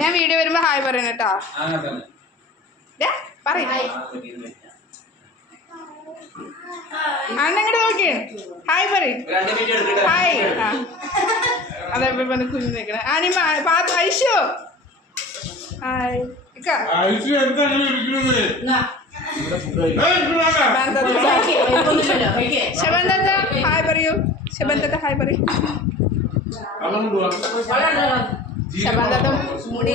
ഞാൻ വീഡിയോ വരുമ്പോ ഹായ് പറയണം കേട്ടോ. അന്നങ്ങോട്ട് നോക്കിയേ ഹായ് പറയും. ഹായ്. അതെ കുഞ്ഞു നിൽക്കണേ. അനിമ പാത്ത് ഐശോ ഹായ്. ശബൻ ദത്ത ഹായ് പറയൂ. ശബൻ ദത്ത ഹായ് പറയൂ. ശബൻ ദത്ത മുടി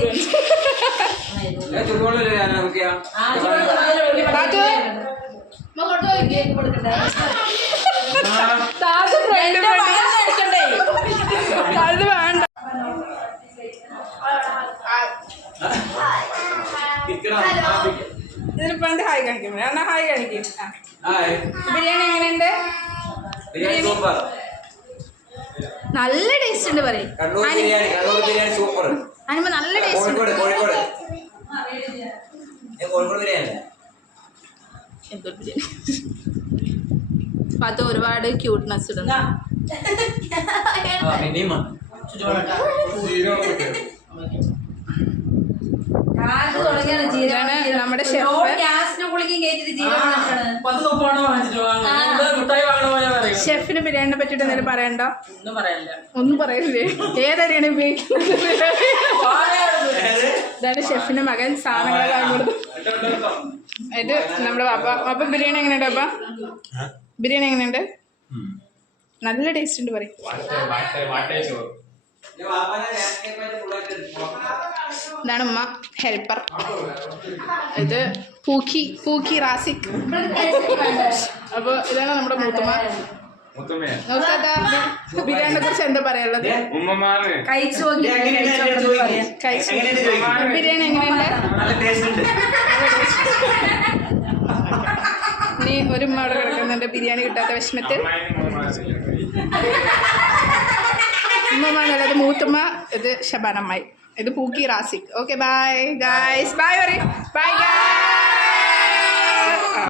അത് വേണ്ട. ഇതിനിപ്പോ ഹായ് കാണിക്കും. എന്നാ ഹായ് കാണിക്കും. ബിരിയാണി എങ്ങനെയുണ്ട്? നല്ല ടേസ്റ്റ് ഉണ്ട് പറയും. അനിമ നല്ല ടേസ്റ്റ് ഉണ്ട്. എന്തോ ബിരിയാണി അത് ഒരുപാട് ക്യൂട്ട്നെസ് ഇടുന്നു. ഇതാണ് നമ്മുടെ ഷെഫിന് ബിരിയാണിനെ പറ്റിട്ട് എന്തെങ്കിലും പറയണ്ടോ? ഒന്നും പറയല്ലേ. ഏതരിയാണ് ഉപയോഗിക്കുന്നത്? ഇതാണ് ഷെഫിന്റെ മകൻ സാധനങ്ങളെല്ലാം കൊടുത്തു. ഇത് നമ്മുടെ അപ്പ ബിരിയാണി എങ്ങനെയുണ്ട്? അപ്പ ബിരിയാണി എങ്ങനെയുണ്ട്? നല്ല ടേസ്റ്റ് ഉണ്ട് പറയും. ഇതാണ് ഉമ്മ ഹെൽപ്പർ. ഇത് പൂക്കി റാസിക്. അപ്പൊ ഇതാണ് നമ്മുടെ മൂത്തുമ്മ. ബിരിയാണിനെ കുറിച്ച് എന്താ പറയാനുള്ളത്? ബിരിയാണി എങ്ങനെയുണ്ട്? നീ ഒരു ഉമ്മ അവിടെ കിടക്കുന്നുണ്ട് ബിരിയാണി കിട്ടാത്ത വിഷമത്തിൽ. ഉമ്മ നല്ലത് മൂത്തുമ്മ. ഇത് ഷബാനമ്മായി. ഇത് പൂക്കി Razik. Okay bye guys. Bye പറയും. Bye guys.